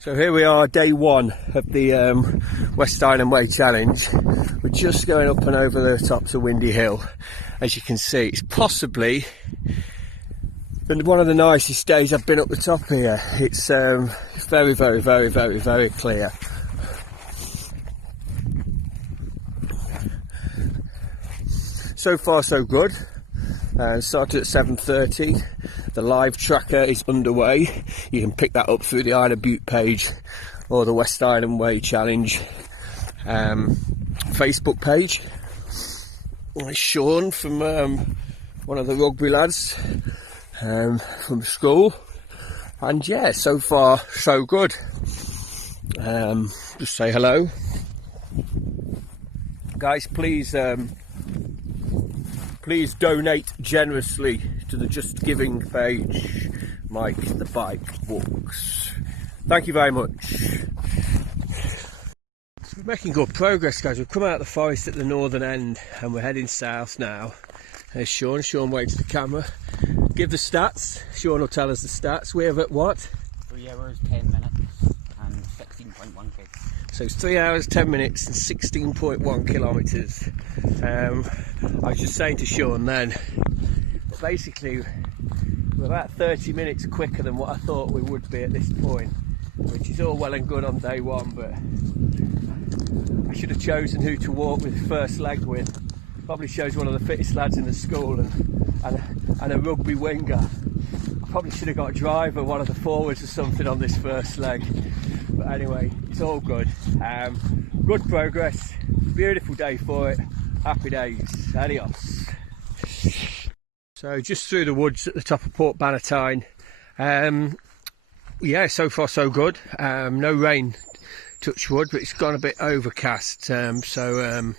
So here we are, day one of the West Island Way Challenge. We're just going up and over the top to Windy Hill. As you can see, it's possibly been one of the nicest days I've been up the top here. It's very, very, very, very, very clear. So far so good. Started at 7:30. The live tracker is underway. You can pick that up through the Isle of Bute page or the West Island Way Challenge Facebook page. Sean from one of the rugby lads from school, and yeah, so far so good. Just say hello, guys. Please donate generously to the Just Giving page, Mike the Bike Walks. Thank you very much. So we're making good progress, guys. We've come out of the forest at the northern end and we're heading south now. There's Sean. Sean waves to the camera. Give the stats. Sean will tell us the stats. We're at what? 3 hours, 10 minutes and 16.1 km. So it's 3 hours, 10 minutes and 16.1 kilometres. I was just saying to Sean then, basically we're about 30 minutes quicker than what I thought we would be at this point, which is all well and good on day one, but I should have chosen who to walk with first leg with. Probably shows one of the fittest lads in the school and a rugby winger. I probably should have got a driver, one of the forwards or something on this first leg. But anyway, it's all good. Good progress, beautiful day for it. Happy days, adios. So just through the woods at the top of Port Bannatyne. Yeah, so far so good. No rain, touch wood, but it's gone a bit overcast. So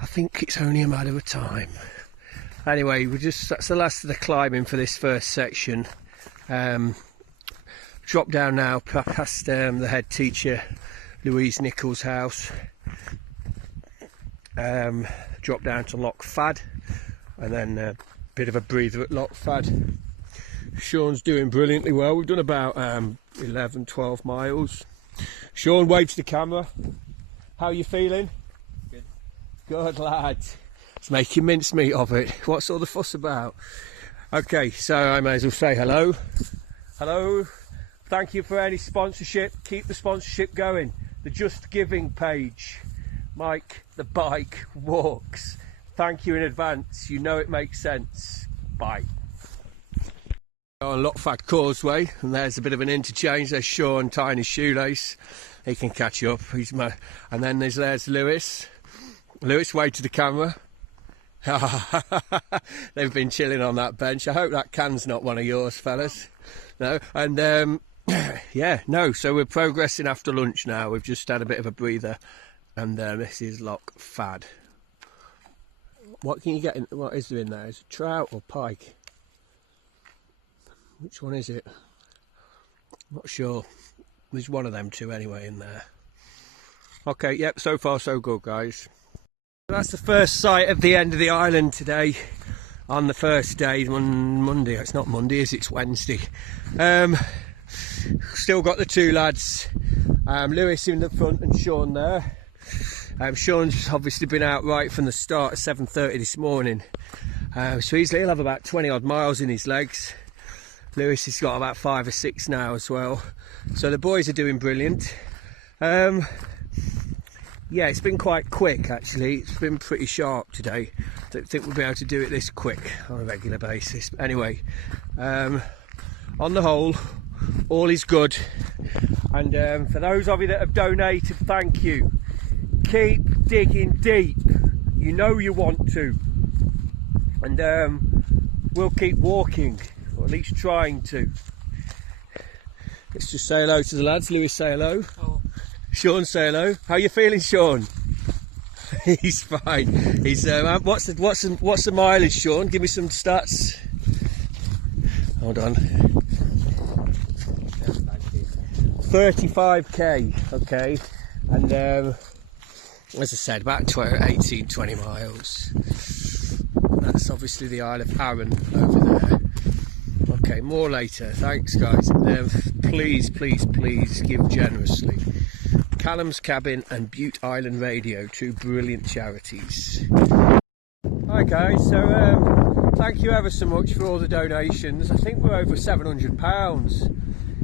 I think it's only a matter of time. Anyway, that's the last of the climbing for this first section. Drop down now past the head teacher Louise Nichols' house. Drop down to Loch Fad and then a bit of a breather at Loch Fad. Sean's doing brilliantly well. We've done about 11-12 miles. Sean waves to the camera. How are you feeling? Good. Good lad. It's making mincemeat of it. What's all the fuss about? Okay, so I may as well say hello. Hello. Thank you for any sponsorship. Keep the sponsorship going. The Just Giving page, Mike the Bike Walks. Thank you in advance. You know it makes sense. Bye. On Loch Fad Causeway, and there's a bit of an interchange. There's Sean tying his shoelace. He can catch up. And then there's Lewis. Lewis, wave to the camera. They've been chilling on that bench. I hope that can's not one of yours, fellas. No, and yeah, no. So we're progressing after lunch now. We've just had a bit of a breather, and this is Loch Fad. What can you get in? What is there in there? Is it trout or pike? Which one is it? Not sure. There's one of them two anyway in there. Okay, yep. So far so good, guys. That's the first sight of the end of the island today. On the first day, Monday. It's not Monday, is it? It's Wednesday. Still got the two lads, Lewis in the front and Sean there. Sean's obviously been out right from the start at 7:30 this morning, so he'll have about 20 odd miles in his legs. Lewis has got about 5 or 6 now as well. So the boys are doing brilliant. Yeah, it's been quite quick actually. It's been pretty sharp today. Don't think we'll be able to do it this quick on a regular basis. But anyway, on the whole, all is good. And for those of you that have donated, thank you. Keep digging deep. You know you want to. And we'll keep walking, or at least trying to. Let's just say hello to the lads. Lewis, say hello. Oh. Sean, say hello. How you feeling, Sean? He's fine. He's what's the mileage, Sean? Give me some stats. Hold on. 35k. Okay. And as I said, about 18-20 miles. That's obviously the Isle of Arran over there. Okay, more later. Thanks, guys. Please, please, please give generously. Callum's Cabin and Bute Island Radio, two brilliant charities. Hi guys, so thank you ever so much for all the donations. I think we're over £700,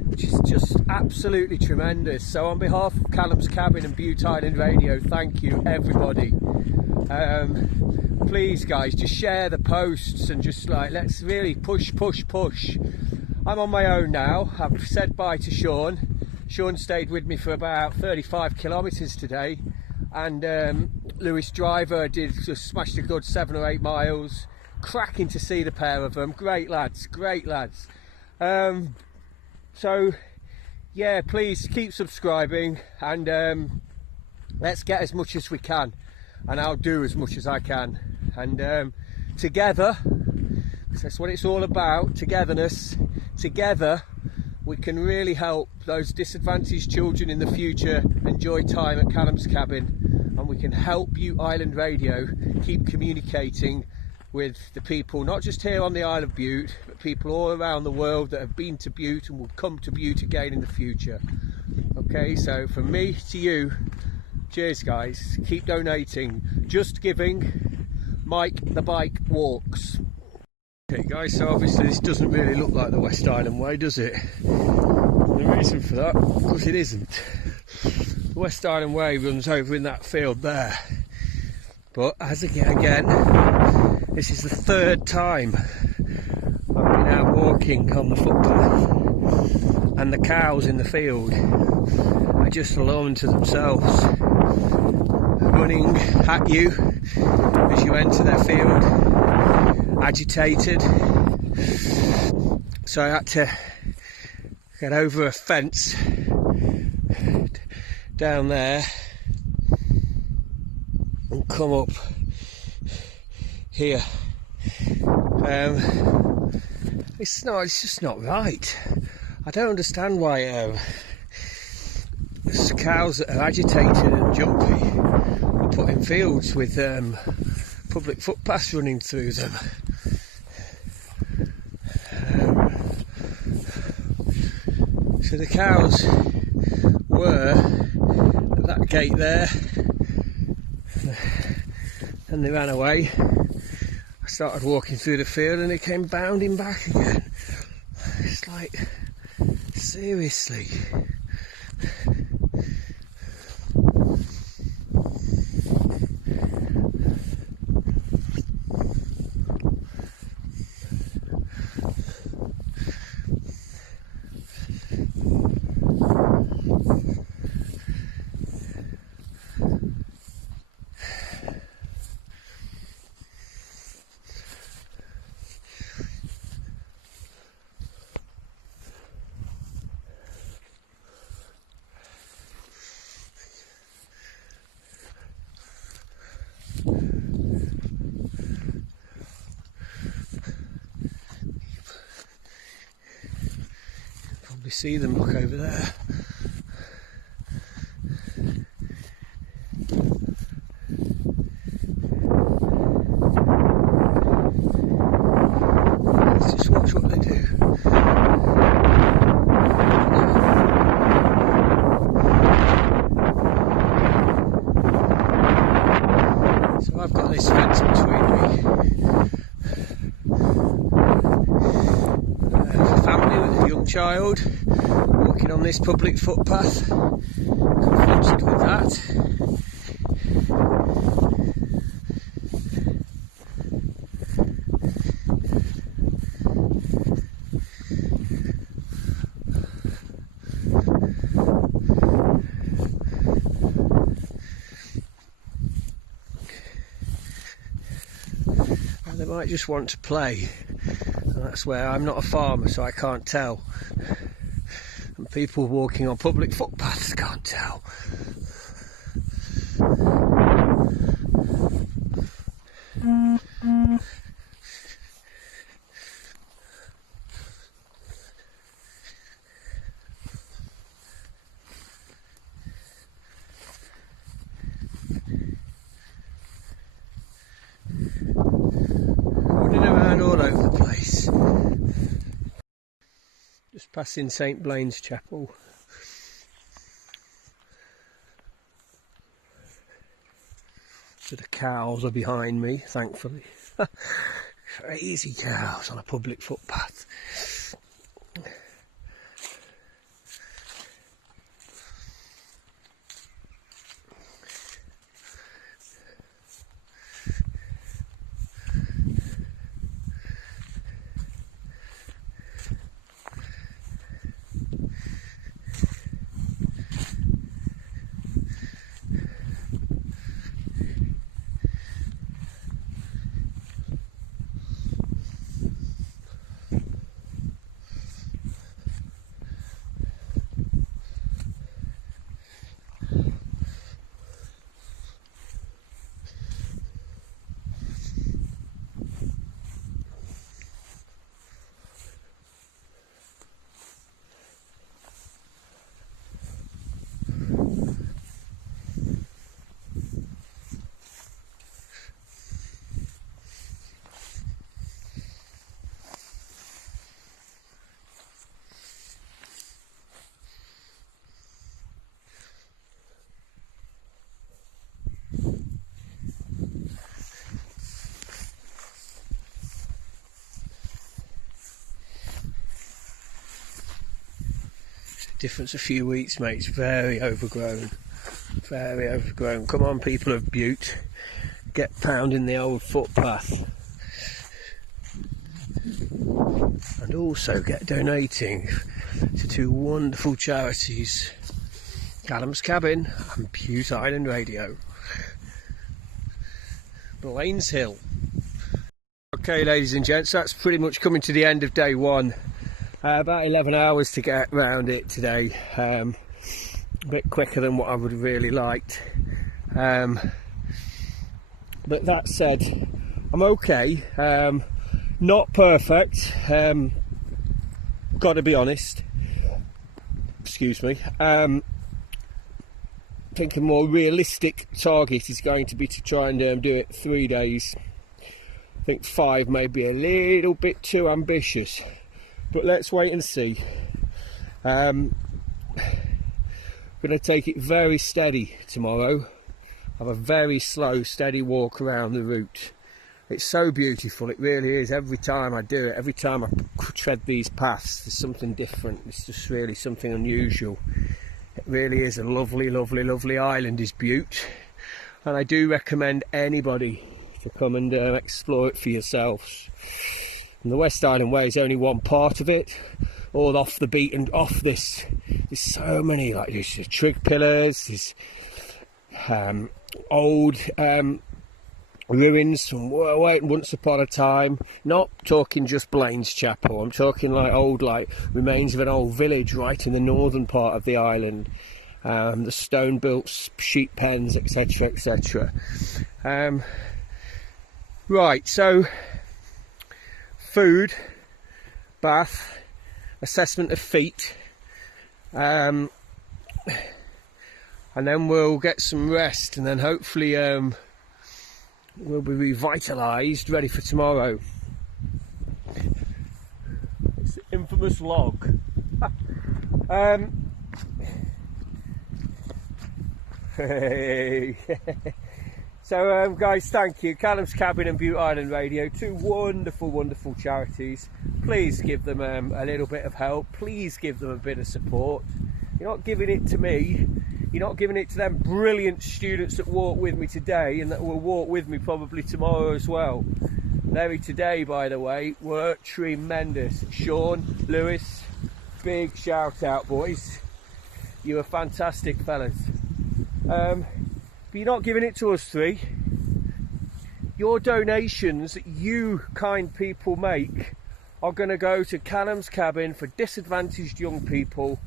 which is just absolutely tremendous. So on behalf of Callum's Cabin and Bute Island Radio, thank you everybody. Please guys, just share the posts and just like, let's really push. I'm on my own now. I've said bye to Sean. Sean stayed with me for about 35 kilometres today, and Lewis Driver just smashed a good 7 or 8 miles. Cracking to see the pair of them. Great lads, great lads. So yeah, please keep subscribing, and let's get as much as we can, and I'll do as much as I can. And together, that's what it's all about, togetherness. Together we can really help those disadvantaged children in the future enjoy time at Callum's Cabin, and we can help Bute Island Radio keep communicating with the people, not just here on the Isle of Bute, but people all around the world that have been to Bute and will come to Bute again in the future. Okay, so from me to you, cheers guys, keep donating. Just Giving, Mike the Bike Walks. Okay guys, so obviously this doesn't really look like the West Island Way, does it? The reason for that, because it isn't. The West Island Way runs over in that field there. But as again, this is the 3rd time I've been out walking on the footpath, and the cows in the field are just alone to themselves, running at you as you enter their field. Agitated, so I had to get over a fence down there and come up here. It's just not right. I don't understand why cows that are agitated and jumpy are put in fields with public footpaths running through them. So the cows were at that gate there, and they ran away. I started walking through the field and they came bounding back again. It's like, seriously. Probably see them, look over there. Let's just watch what they do. So I've got this fence between me. A family with a young child walking on this public footpath, confronted with that. And they might just want to play. That's where I'm not a farmer, so I can't tell. And people walking on public footpaths can't tell. Running around all over the place. Just passing St Blaine's Chapel. So the cows are behind me, thankfully. Crazy cows on a public footpath. Difference a few weeks, mate. It's very overgrown. Very overgrown. Come on, people of Bute. Get pounding the old footpath. And also get donating to two wonderful charities. Callum's Cabin and Bute Island Radio. Blaine's Hill. Okay, ladies and gents, that's pretty much coming to the end of day one. About 11 hours to get around it today. A bit quicker than what I would have really liked. But that said, I'm okay. Not perfect. Got to be honest. Excuse me. I think a more realistic target is going to be to try and do it 3 days. I think 5 may be a little bit too ambitious. But let's wait and see. I'm going to take it very steady tomorrow. Have a very slow, steady walk around the route. It's so beautiful, it really is. Every time I do it, every time I tread these paths, there's something different. It's just really something unusual. It really is a lovely, lovely, lovely island, is Bute. And I do recommend anybody to come and explore it for yourselves. And the West Island Way is only one part of it, all off the beat and off this. There's so many, like there's trig pillars, there's old ruins from once upon a time. Not talking just Blaine's Chapel, I'm talking like old, like remains of an old village right in the northern part of the island. The stone built sheep pens, etc, etc. Right, so food, bath, assessment of feet, and then we'll get some rest, and then hopefully we'll be revitalised, ready for tomorrow. It's the infamous log. So guys, thank you. Callum's Cabin and Bute Island Radio, two wonderful, wonderful charities. Please give them a little bit of help. Please give them a bit of support. You're not giving it to me. You're not giving it to them brilliant students that walk with me today and that will walk with me probably tomorrow as well. They today, by the way, were tremendous. Sean, Lewis, big shout out, boys. You were fantastic fellas. But you're not giving it to us three. Your donations that you kind people make are going to go to Callum's Cabin for disadvantaged young people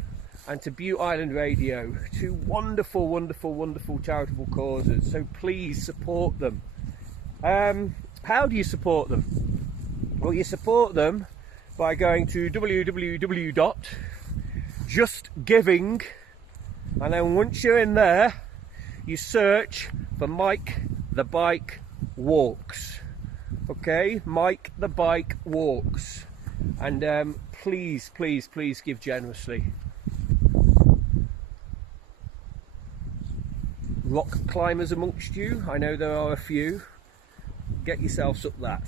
and to Bute Island Radio, two wonderful, wonderful, wonderful charitable causes. So please support them. How do you support them? Well, you support them by going to www.justgiving, and then once you're in there, you search for Mike the Bike Walks. Okay, Mike the Bike Walks. And please, please, please give generously. Rock climbers amongst you, I know there are a few. Get yourselves up that.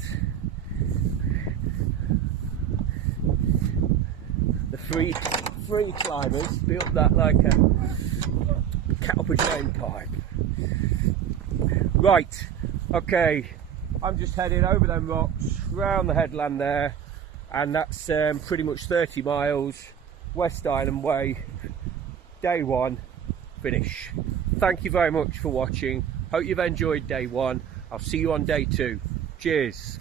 The free climbers be up that like a caliper drain pipe. Right, okay, I'm just heading over them rocks, round the headland there, and that's pretty much 30 miles, West Island Way, day one, finish. Thank you very much for watching. Hope you've enjoyed day one. I'll see you on day two. Cheers.